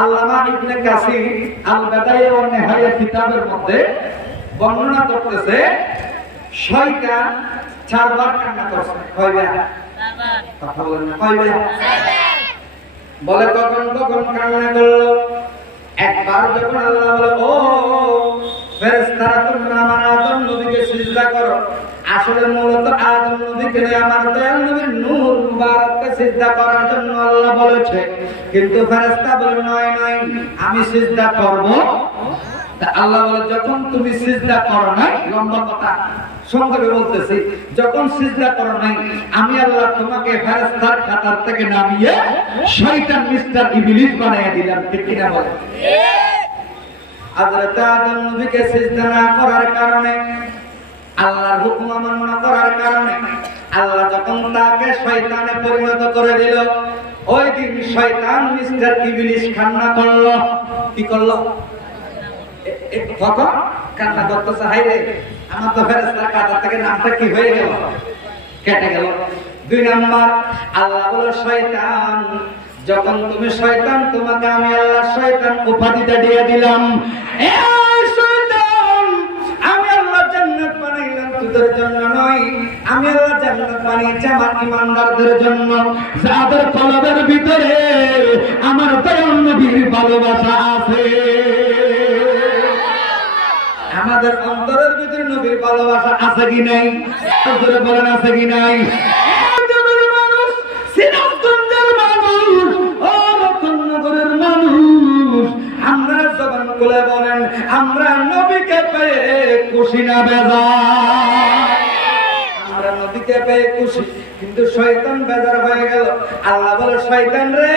আল্লামা ইবনে কাসির আল বাদাইয়া ওয়া নিহায়া কিতাবের মধ্যে বর্ণনা করতেছে, শয়তান চারবার কান্না করছে। কয়বার কথা বলেন কয়বার বলে কখন কখন কান্না করল। একবার যখন আল্লাহ বলে, ও, ফেরেশতারা তোমরা আমার আদম নবীকে সিজদা করো আসলে মূলত আদম নবীকে আমার দয়াল নবীর নূর মুবারককে সিজদা করার জন্য আল্লাহ বলেছে। কিন্তু ফেরেশতা বলে নয় নয় আমি সিজদা করব। তা আল্লাহ বলে যখন তুমি সিজদা করো নাই লম্বা কথা সংক্ষেপে বলতেছি যখন সিজদা করো নাই আমি আল্লাহ তোমাকে ফেরেশতার খাতার থেকে নামিয়ে শয়তান মিস্টার ইবলিস বানিয়ে দিলাম। ঠিক কিনা বলে হযরত আদম নবীকে সিজদা না করার কারণে আল্লাহর হুকুম অমান্য করার কারণে আল্লাহ যখন তাকে শয়তানে পরিণত করে দিল, ওই দিন শয়তান মিস্টার ইবলিস কান্না করল। কি করল? কখন কান্না করতেছে হাই রে, আমার তো ফেরেশতার কাতার থেকে নামটা কি হয়ে গেল? কেটে গেল। দুই নাম্বার, আল্লাহ বলো শয়তান, যখন তুমি শয়তান, তোমাকে আমি আল্লাহ শয়তান উপাধিটা দিয়ে দিলাম। এ শয়তান আমি আল্লাহ জান্নাত জন্য নয় আমি আল্লাহ জান্নাত বানিয়েছি আমার জন্য। যাদের কলবের ভিতরে আমার নবীর ভালোবাসা আছে। আমাদের অন্তরের ভিতরে নবীর ভালোবাসা আছে কি নাই? বলেন, আছে কি নাই? মানুষ আমরা বলেন, আমরা নবীকে পেয়ে খুশি না বেজা নবীকে পেয়ে খুশি। কিন্তু শয়তান বেজার হয়ে গেল। আল্লাহ বলে, শয়তান রে,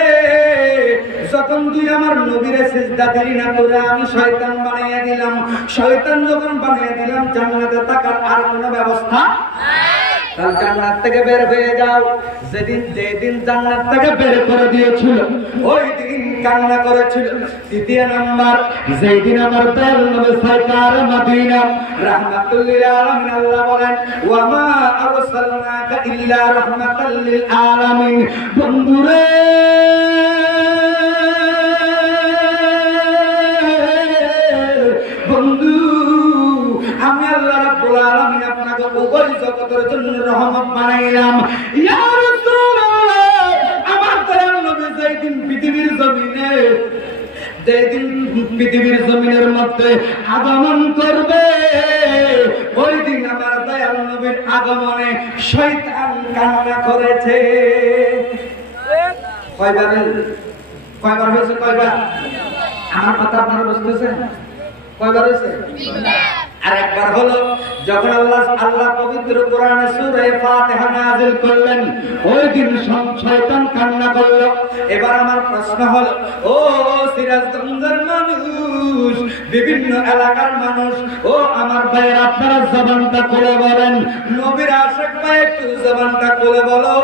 যখন তুই আমার নবীরে সিজদা দিলি না, তোরে আমি শয়তান বানিয়ে দিলাম। শয়তান যখন বানিয়ে দিলাম, জান্নাতে থাকার আর কোনো ব্যবস্থা তাহলে জান্নাত থেকে বের হয়ে যাও। যেদিন যেদিন জান্নাত থেকে বের করে দিয়েছিল, ওই দিন কান্না করেছিল। তৃতীয় নাম্বার, যেদিন আমার দয়াল নবী সরকার মদিনা রাহমাতুল লিল আলামিন আল্লাহ বলেন ওয়া মা আরসালনাকা ইল্লা রাহমাতাল লিল আলামিন। বন্ধুরে, বন্ধু, আমি আল্লাহ রাব্বুল আলামিন আপনাকে উভয় জগতের জন্য রহমত বানাইলাম। ইয়া পৃথিবীর জমিনে, যেদিন পৃথিবীর জমিনের মধ্যে আগমন করবে ওই দিন আমার দয়াল নবীর আগমনে শয়তান কান্না করেছে। কয়বার? কয়বার হয়েছে কয়বার? আমার কথা আপনারা বুঝতেছেন? কয়বার হয়েছে? আর একবার হলো যখন আল্লাহ আল্লাহ পবিত্র কোরআনে সূরা ফাতিহা নাযিল করলেন ওই দিন সব শয়তান কান্না করল। এবার আমার প্রশ্ন হলো ও সিরাজগঞ্জের মানুষ বিভিন্ন এলাকার মানুষ ও আমার ভাইয়ের আপনারা জবানটা খুলে বলেন। নবীর আশেক ভাই একটু জবানটা খুলে বলো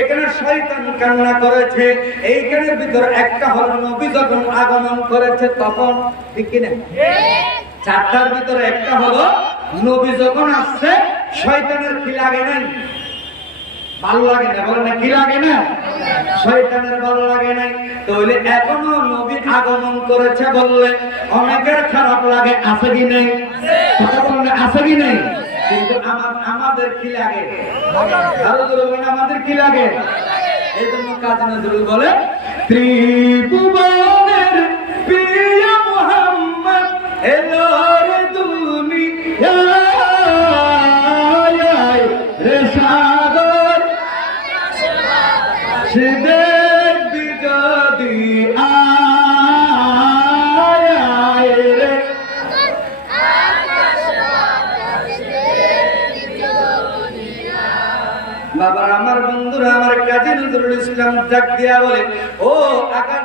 এখানে শয়তান কান্না করেছে এইখানের ভিতরে একটা হলো নবী যখন আগমন করেছে তখন ঠিক কিনা? চারটার ভিতরে একটা হলো নবী যখন আসছে, শয়তানের কি লাগে নাই? ভালো লাগে না? বলে না, কি লাগে না? শয়তানের ভালো লাগে নাই। তাহলে এখনও নবী আগমন করেছে বললে অনেকের খারাপ লাগে, আছে কি নাই? আছে কি নাই? কিন্তু আমাদের কি লাগে? আমাদের কি লাগে? এই জন্য কাজী নজরুল বলে, ত্রিভুবনের প্রিয় সে দেখবি যদি আয় আয় রে। বাবার আমার বন্ধুরা, আমার কাজী নজরুল ইসলাম ডাক দিয়া বলে, ও আকাশ